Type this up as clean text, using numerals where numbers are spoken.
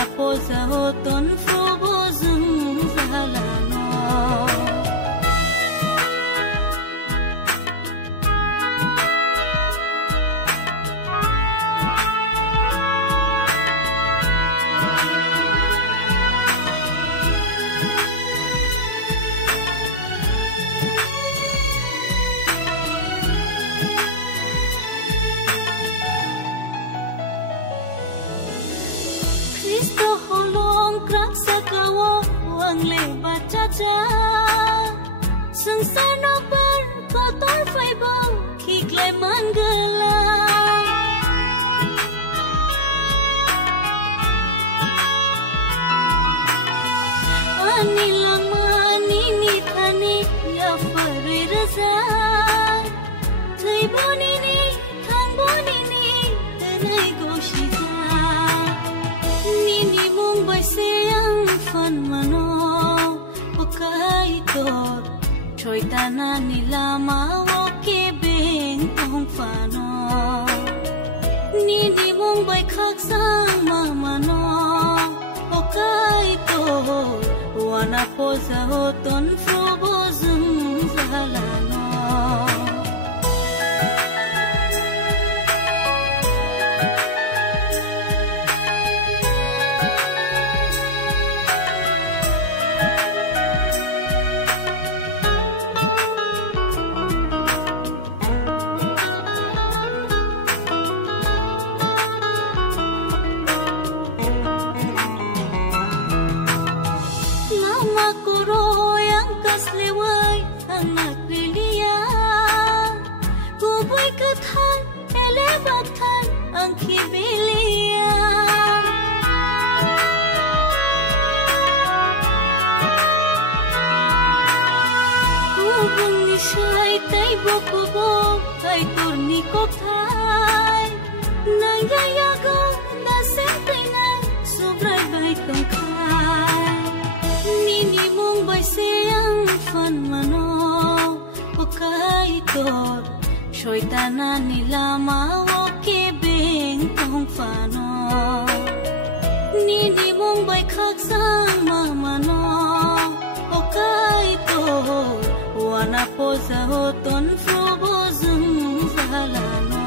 wana poza ho ton fru bo zum zalano Sengsara ber kotor fiber kiklai manggala Ani lama nini thani ya fari raza Thai boni ni thang boni ni tenai goshita Nini mumbai se yang fan mano Pakai tor Choi tana nilama woke beng tong fano Nini mumbai khak sang mama no Pakai tor Wana poza ho ton fru bo zum zalano Choi tana nilama woke beng tong fano Nini mumbai khak sang mama no Okai to Wana poza ho ton fru bo zum zalano